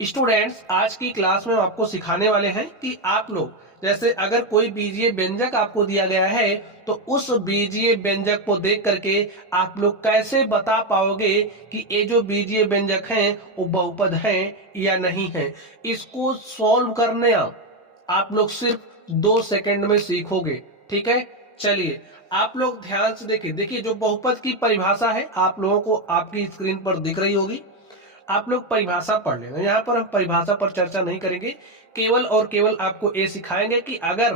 Students, आज की class में हम आपको सिखाने वाले हैं कि आप लोग जैसे अगर कोई बीजीय व्यंजक आपको दिया गया है तो उस बीजीय व्यंजक को देख करके आप लोग कैसे बता पाओगे कि ये जो बीजीय व्यंजक हैं वो बहुपद हैं या नहीं है। इसको सॉल्व करने आप लोग सिर्फ 2 सेकंड में सीखोगे। ठीक है, चलिए आप लोग ध्यान से देखिए। देखिए जो बहुपद की परिभाषा है आप लोगों को आपकी स्क्रीन पर दिख रही होगी। आप लोग परिभाषा पढ़ लेना। यहाँ पर हम परिभाषा पर चर्चा नहीं करेंगे, केवल और केवल आपको ये सिखाएंगे कि अगर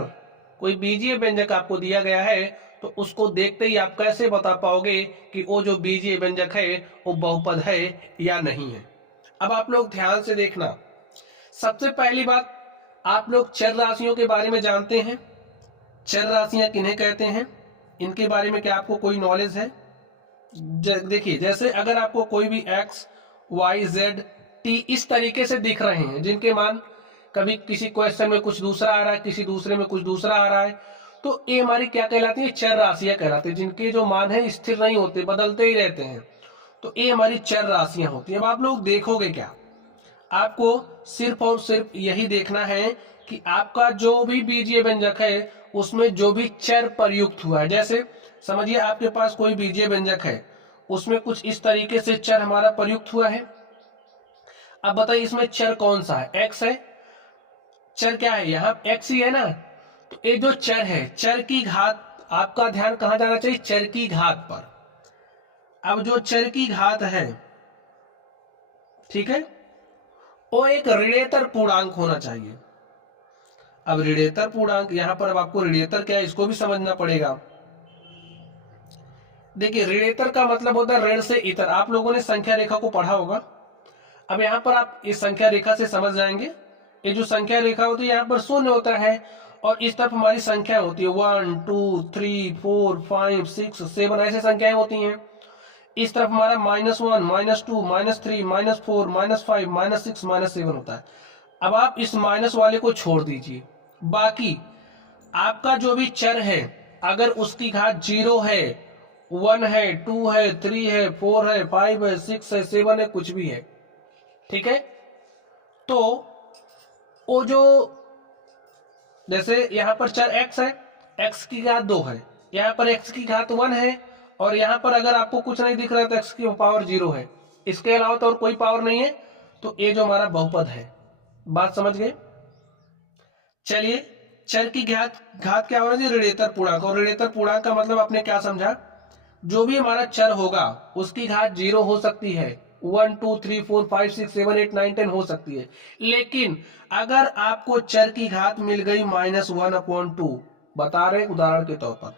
कोई बीजीय व्यंजक आपको दिया गया है तो उसको देखते ही आप कैसे बता पाओगे कि वो जो बीजीय व्यंजक है वो बहुपद है या नहीं है। अब आप लोग ध्यान से देखना। सबसे पहली बात, आप लोग चर राशियों के बारे में जानते हैं। चर राशियां किन्हें कहते हैं, इनके बारे में क्या आपको कोई नॉलेज है? देखिए जैसे अगर आपको कोई भी एक्स वाई जेड टी इस तरीके से दिख रहे हैं जिनके मान कभी किसी क्वेश्चन में कुछ दूसरा आ रहा है, किसी दूसरे में कुछ दूसरा आ रहा है, तो ये हमारी क्या कहलाती है? चर राशियां कहलाती है। जिनके जो मान है स्थिर नहीं होते, बदलते ही रहते हैं, तो ये हमारी चर राशियां होती है। अब आप लोग देखोगे क्या, आपको सिर्फ और सिर्फ यही देखना है कि आपका जो भी बीजीय व्यंजक है उसमें जो भी चर प्रयुक्त हुआ है। जैसे समझिए आपके पास कोई बीजीय व्यंजक है, उसमें कुछ इस तरीके से चर हमारा प्रयुक्त हुआ है। अब बताइए इसमें चर कौन सा है? एक्स है। चर क्या है? यहाँ एक्स ही है ना। तो ये जो चर है, चर की घात, आपका ध्यान कहां जाना चाहिए? चर की घात पर। अब जो चर की घात है, ठीक है, वो एक ऋणेतर पूर्णांक होना चाहिए। अब ऋणेतर पूर्णांक, यहां पर अब आपको ऋणेतर क्या है इसको भी समझना पड़ेगा। देखिए ऋणेतर का मतलब होता है ऋण से इतर। आप लोगों ने संख्या रेखा को पढ़ा होगा। अब यहाँ पर आप इस संख्या रेखा से समझ जाएंगे। ये जो संख्या रेखा होती है यहाँ पर शून्य होता है और इस तरफ हमारी संख्या होती है 1 2 3 4 5 6 7 ऐसे संख्याएं होती हैं। इस तरफ हमारा -1 -2 -3 -4 -5 -6 -7 होता है। अब आप इस माइनस वाले को छोड़ दीजिए, बाकी आपका जो भी चर है अगर उसकी घात 0 है, 1 है, 2 है, 3 है, 4 है, 5 है, 6 है, 7 है, कुछ भी है, ठीक है, तो वो जो जैसे यहां पर चर x है, x की घात 2 है, यहां पर x की घात 1 है और यहां पर अगर आपको कुछ नहीं दिख रहा है तो x की पावर 0 है, इसके अलावा तो और कोई पावर नहीं है, तो ये जो हमारा बहुपद है। बात समझ गए? चलिए चर की घात घात क्या होना चाहिए? ऋणेतर पूर्णांक। और ऋणेतर पूर्णांक का मतलब आपने क्या समझा? जो भी हमारा चर होगा उसकी घात 0 हो सकती है, 1 2 3 4 5 6 7 8 9 10 हो सकती है, लेकिन अगर आपको चर की घात मिल गई -1/2, बता रहे उदाहरण के तौर पर,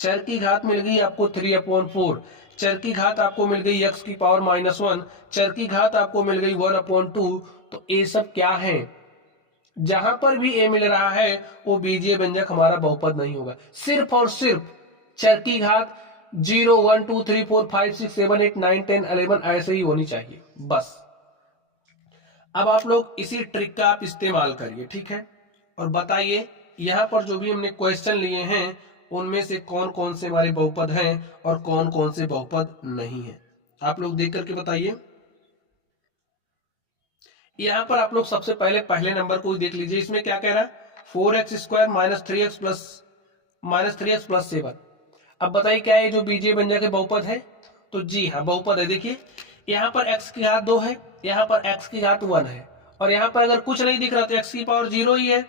चर की घात मिल गई आपको 3/4, चर की घात आपको मिल गई x की पावर -1, चर की घात आपको मिल गई 1/2, तो ये सब क्या है? जहां पर भी ए मिल रहा है वो बीजीय व्यंजक हमारा बहुपद नहीं होगा। सिर्फ और सिर्फ चर की घात 0 1 2 3 4 5 6 7 8 9 10 11 ऐसे ही होनी चाहिए बस। अब आप लोग इसी ट्रिक का आप इस्तेमाल करिए, ठीक है, और बताइए यहां पर जो भी हमने क्वेश्चन लिए हैं उनमें से कौन कौन से हमारे बहुपद हैं और कौन कौन से बहुपद नहीं है। आप लोग देख करके बताइए। यहां पर आप लोग सबसे पहले पहले नंबर को देख लीजिए। इसमें क्या कह रहा है? 4x² -3x+7। अब बताइए क्या ये जो बीजीय व्यंजक है बहुपद है? तो जी हाँ बहुपद है। देखिए यहाँ पर x की घात 2 है, यहाँ पर x की घात 1 है और यहाँ पर अगर कुछ नहीं दिख रहा तो x की पावर 0 ही है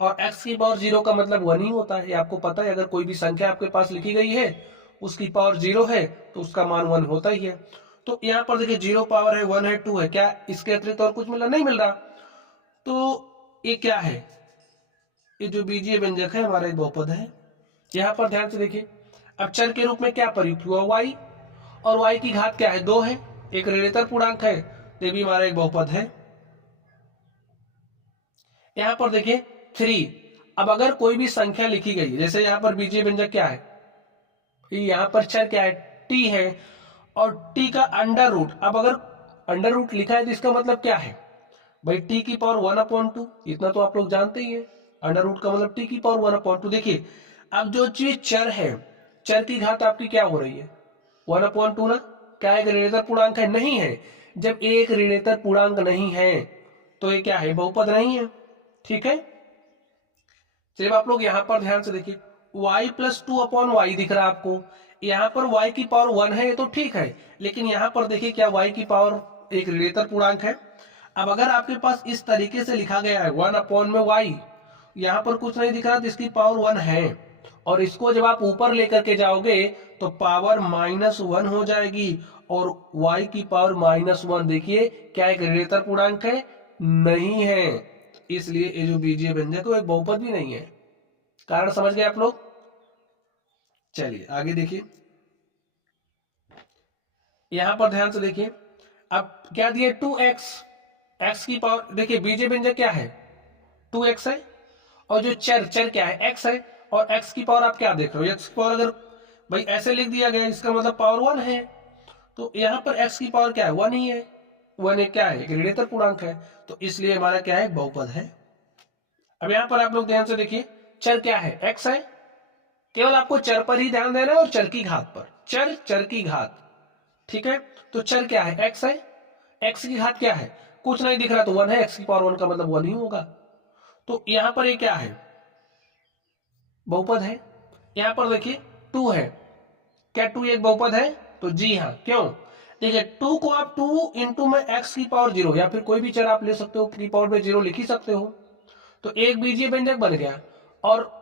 और x की पावर 0 का मतलब 1 ही होता है। ये आपको पता है, अगर कोई भी संख्या आपके पास लिखी गई है उसकी पावर 0 है तो उसका मान 1 होता ही है। तो यहाँ पर देखिए 0 पावर है, 1 है, 2 है, क्या इसके अतिरिक्त और कुछ मिल रहा? नहीं मिल रहा। तो ये क्या है? ये जो बीजीय व्यंजक है हमारा एक बहुपद है। यहाँ पर ध्यान से देखिए, अब चर के रूप में क्या प्रयुक्त हुआ? y, और y की घात क्या है? 2 है, एक ऋणेतर पूर्णांक है, ये भी हमारा एक बहुपद है। यहाँ पर देखिए 3। अब अगर कोई भी संख्या लिखी गई, जैसे यहाँ पर बीजीय व्यंजक क्या है, यहाँ पर चर क्या है? t है और t का अंडर रूट। अब अगर अंडर रूट लिखा है तो इसका मतलब क्या है भाई? t की पावर 1/2, इतना तो आप लोग जानते ही है। अंडर रूट का मतलब t की पावर 1/2। देखिए अब जो चीज चर है, चर की घात आपकी क्या हो रही है? 1/2 ना। क्या एक ऋणेतर पूर्णांक है? नहीं है। जब एक ऋणेतर पूर्णांक नहीं है तो ये क्या है, बहुपद नहीं है। ठीक है, चलिए आप लोग यहाँ पर ध्यान से देखिए, y प्लस 2/y दिख रहा है आपको, यहाँ पर y की पावर 1 है, ये तो ठीक है, लेकिन यहाँ पर देखिए क्या y की पावर एक ऋणात्मक पूर्णांक है। अब अगर आपके पास इस तरीके से लिखा गया है 1/y, यहाँ पर कुछ नहीं दिख रहा तो इसकी पावर 1 है, और इसको जब आप ऊपर लेकर के जाओगे तो पावर -1 हो जाएगी, और y की पावर -1 देखिए क्या एक ऋणात्मक पूर्णांक है, नहीं है, इसलिए ये जो बीजीय व्यंजक है वो एक बहुपद भी नहीं है। कारण समझ गए आप लोग। चलिए आगे देखिए, यहां पर ध्यान से देखिए, अब क्या दिए 2x, x की पावर देखिए बीजीय व्यंजक क्या है 2x है, और जो चर चर क्या है x है, और x की पावर आप क्या देख रहे हो, x की पावर अगर भाई ऐसे लिख दिया गया इसका मतलब पावर 1 है, तो यहाँ पर x की पावर क्या है 1 ही है, 1 एक क्या है एक ऋणात्मक पूर्णांक है, तो इसलिए हमारा क्या है बहुपद है। अब यहाँ पर आप लोग ध्यान से देखिए, चर क्या है x है, केवल आपको चर पर ही ध्यान देना है और चर की घात पर, चर चर की घात। ठीक है, तो चर क्या है x है, x की घात क्या है कुछ नहीं दिख रहा तो 1 है, x की पावर 1 का मतलब 1 ही होगा, तो यहां पर ये क्या है बहुपद है। यहां पर देखिए 2 है, क्या 2 एक बहुपद है, तो जी हाँ, क्यों, देखिए 2 को आप 2 इंटू में x की पावर 0 या फिर कोई भी चर आप ले सकते हो, की पावर में 0 लिख ही सकते हो, तो एक बीजीय व्यंजक बन गया। और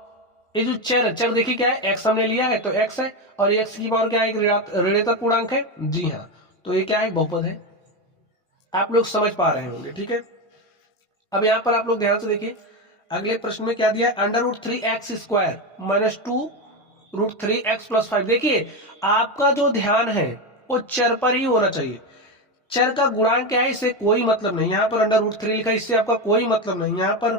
ये जो चर चर देखिए क्या है x हमने लिया है तो x है, और x की पावर क्या है एक ऋणात्मक पूर्णांक है, जी हाँ, तो ये क्या है बहुपद है। आप लोग समझ पा रहे होंगे। ठीक है, अब यहां पर आप लोग ध्यान से देखिए, अगले प्रश्न में क्या दिया है, √3x² माइनस 2√3x + 5। देखिए आपका जो ध्यान है वो चर पर ही होना चाहिए, चर का गुणांक क्या है इससे कोई मतलब नहीं, यहाँ पर √3 लिखा इससे आपका कोई मतलब नहीं, यहाँ पर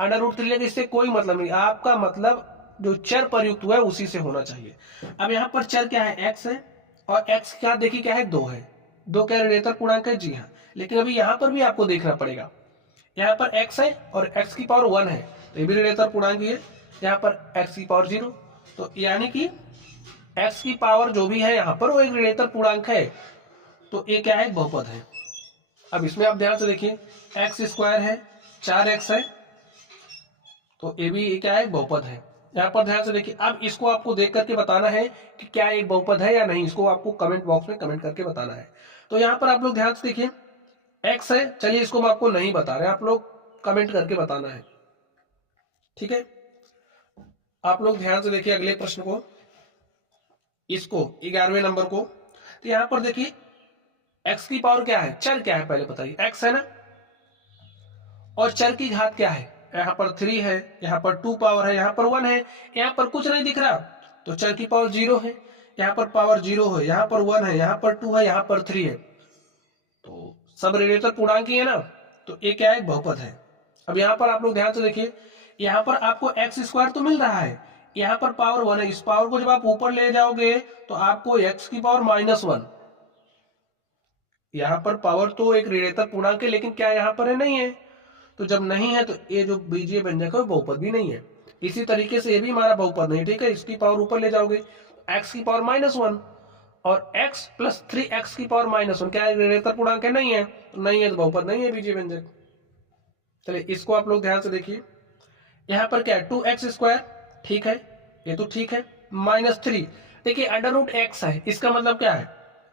√3 लिखा इससे कोई मतलब नहीं, आपका मतलब जो चर प्रयुक्त हुआ है उसी से होना चाहिए। अब यहाँ पर चर क्या है x है, और x क्या देखिए क्या है 2 है, 2 क्या ऋणात्मक पूर्णांक है, जी हाँ, लेकिन अभी यहाँ पर भी आपको देखना पड़ेगा, यहाँ पर x है और x की पावर 1 है, तो ये भी ऋणात्मक पूर्णांक ही है, यहाँ पर x की पावर 0, तो यानी कि x की पावर जो भी है यहाँ पर वो एक ऋणात्मक पूर्णांक है, तो ये क्या है बहुपद है। अब इसमें आप ध्यान से देखिए x² है 4x है, तो ये भी क्या है बहुपद है। यहाँ पर ध्यान से देखिए, अब इसको आपको देख करके बताना है कि क्या एक बहुपद है या नहीं, इसको आपको कमेंट बॉक्स में कमेंट करके बताना है। तो यहाँ पर आप लोग ध्यान से देखिए x है, चलिए इसको हम आपको नहीं बता रहे, आप लोग कमेंट करके बताना है। ठीक है, आप लोग ध्यान से देखिए अगले प्रश्न को, इसको 11वें नंबर को, तो यहाँ पर देखिए x की पावर क्या है, चर क्या है पहले बताइए, x है ना, और चर की घात क्या है, यहाँ पर 3 है, यहाँ पर 2 पावर है, यहाँ पर 1 है, यहाँ पर कुछ नहीं दिख रहा तो चर की पावर 0 है, यहाँ पर पावर 0 है, यहाँ पर 1 है, यहाँ पर 2 है, यहाँ पर 3 है, तो सब ऋणात्मक पूर्णांक ही है ना, तो ये क्या है बहुपद है। अब यहाँ पर आप लोग ध्यान से देखिए, यहाँ पर आपको x² तो मिल रहा है, यहाँ पर पावर 1 है, इस पावर को जब आप ऊपर ले जाओगे तो आपको x की पावर -1, यहाँ पर पावर तो एक ऋणात्मक पूर्णांक है लेकिन क्या यहाँ पर है, नहीं है, तो जब नहीं है तो ये जो बीजीय व्यंजक है वो बहुपद भी नहीं है। इसी तरीके से ये भी हमारा बहुपद नहीं, ठीक है, इसकी पावर ऊपर ले जाओगे x की पावर -1 और x + 3x की पावर -1 क्या है ऋणात्मक पूर्णांक है, नहीं है, तो नहीं है तो बहुपद नहीं है बीजीय व्यंजक। चलिए इसको आप लोग ध्यान से देखिए, यहाँ पर क्या है 2x², ठीक है, ये तो ठीक है, -3 देखिए √x है, इसका मतलब क्या है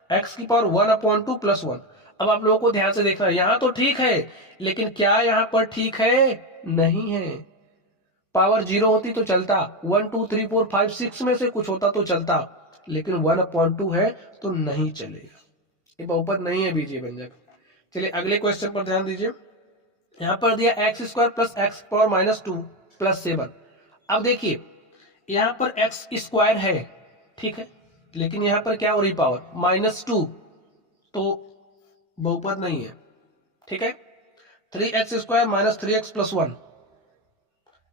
x की पावर 1/2 + 1। अब आप लोगों को ध्यान से देखना है, यहाँ तो ठीक है लेकिन क्या यहाँ पर ठीक है, नहीं है, पावर 0 होती तो चलता, 1 2 3 4 5 6 में से कुछ होता तो चलता, लेकिन 1/2 है तो नहीं चलेगा, ये बहुपद नहीं है बीजीय व्यंजक। चलिए अगले क्वेश्चन पर ध्यान दीजिए, यहाँ पर दिया x² + x पावर -2 + 7। अब देखिए यहाँ पर x² है, ठीक है, लेकिन यहाँ पर क्या हो रही पावर -2, तो बहुपद नहीं है। ठीक है, 3x² - 3x + 1,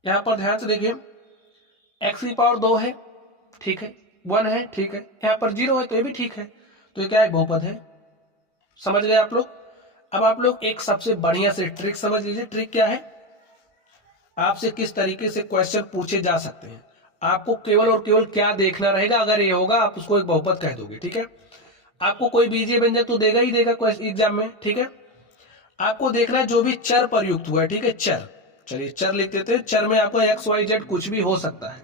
यहाँ पर ध्यान से देखिए x की पावर 2 है, ठीक है, 1 है, ठीक है, यहाँ पर 0 है तो ये भी ठीक है, तो ये क्या है बहुपद है। समझ गए आप लोग। अब आप लोग एक सबसे बढ़िया से ट्रिक समझ लीजिए, ट्रिक क्या है, आपसे किस तरीके से क्वेश्चन पूछे जा सकते हैं, आपको केवल और केवल क्या देखना रहेगा, अगर ये होगा आप उसको एक बहुपद कह दोगे, ठीक है, आपको कोई बीजीय व्यंजक तो देगा ही देगा एग्जाम में, ठीक है। आपको देखना है जो भी चर पर युक्त हुआ है, ठीक है, चर। चलिए चर लिख देते हैं। चर में आपको एक्स वाई जेड कुछ भी हो सकता है,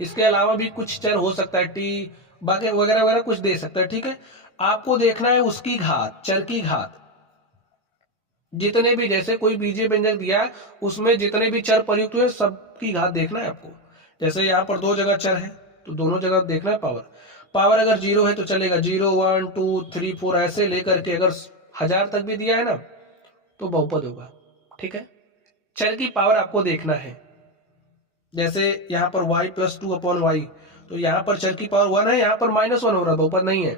इसके अलावा भी कुछ चर हो सकता है, टी बाकी वगैरह वगैरह कुछ दे सकता है, ठीक है। आपको देखना है उसकी घात, चर की घात, जितने भी, जैसे कोई बीजीय व्यंजक दिया है उसमें जितने भी चर प्रयुक्त हुए सबकी घात देखना है आपको। जैसे यहाँ पर दो जगह चर है तो दोनों जगह देखना है पावर। पावर अगर 0 है तो चलेगा, 0 1 2 3 4 ऐसे लेकर के, अगर 1000 तक भी दिया है ना तो बहुपद होगा, ठीक है। चर की पावर आपको देखना है। जैसे यहाँ पर y+2/y, तो यहाँ पर चर की पावर 1 है, यहाँ पर -1 हो रहा है, बहुपद नहीं है।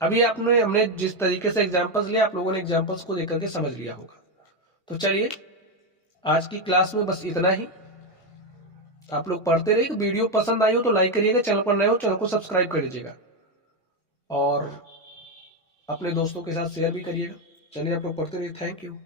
अभी हमने जिस तरीके से एग्जांपल्स लिया, आप लोगों ने एग्जांपल्स को लेकर के समझ लिया होगा। तो चलिए आज की क्लास में बस इतना ही। आप लोग पढ़ते रहिए। वीडियो पसंद आई हो तो लाइक करिएगा, चैनल पर नए हो चैनल को सब्सक्राइब कर लीजिएगा और अपने दोस्तों के साथ शेयर भी करिएगा। चलिए आप लोग पढ़ते रहिए। Thank you.